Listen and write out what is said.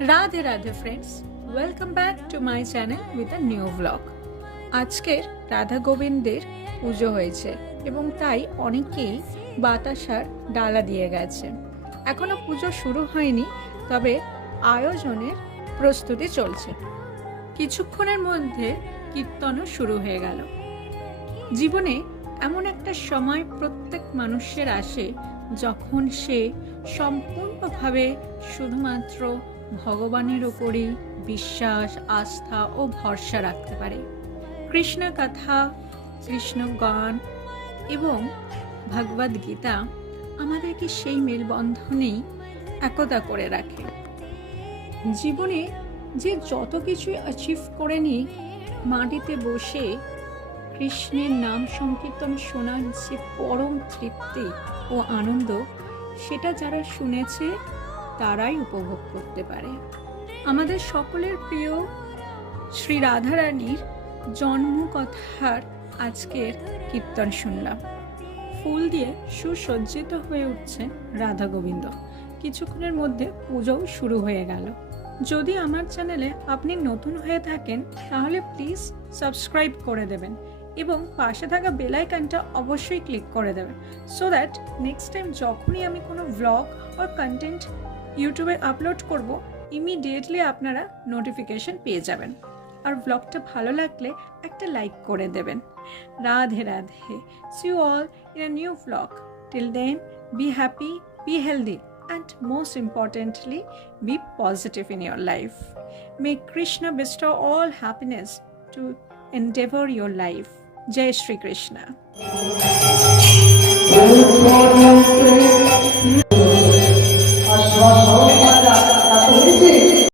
Radhe Radhe friends, welcome back to my channel with a new blog. আজকের রাধা গোবিন্দের পুজো হয়েছে এবং তাই অনেকেই বাতাসার ডালা দিয়ে গেছে। এখনো পুজো শুরু হয়নি, তবে আয়োজনের প্রস্তুতি চলছে। কিছুক্ষণের মধ্যে কীর্তনও শুরু হয়ে গেল। জীবনে এমন একটা সময় প্রত্যেক মানুষের আসে যখন সে সম্পূর্ণভাবে শুধুমাত্র ভগবানের উপরই বিশ্বাস, আস্থা ও ভরসা রাখতে পারে। কৃষ্ণ কথা, কৃষ্ণ গান এবং ভগবদ গীতা আমাদেরকে সেই মেলবন্ধনেই একতা করে রাখে। জীবনে যে যত কিছু অ্যাচিভ করে নিই, মাটিতে বসে কৃষ্ণের নাম সংকীর্তন শোনার যে পরম তৃপ্তি ও আনন্দ, সেটা যারা শুনেছে তারাই উপভোগ করতে পারে। আমাদের সকলের প্রিয় শ্রী রাধারানীর জন্মকথার আজকের কীর্তন শুনলাম। ফুল দিয়ে সুসজ্জিত হয়ে উঠছে রাধা গোবিন্দ। কিছুক্ষণের মধ্যে পুজোও শুরু হয়ে গেল। যদি আমার চ্যানেলে আপনি নতুন হয়ে থাকেন তাহলে প্লিজ সাবস্ক্রাইব করে দেবেন এবং পাশে থাকা বেল আইকনটা অবশ্যই ক্লিক করে দেবেন, সো দ্যাট নেক্সট টাইম যখনই আমি কোনো ভ্লগ আর কন্টেন্ট ইউটিউবে আপলোড করব, ইমিডিয়েটলি আপনারা নোটিফিকেশন পেয়ে যাবেন। আর ব্লগটা ভালো লাগলে একটা লাইক করে দেবেন। Radhe Radhe. See you all in a new vlog. Till then, be happy, be healthy, and most importantly, be positive in your life. May Krishna bestow all happiness to endeavor your life. Jai Shri Krishna. আশ্বাস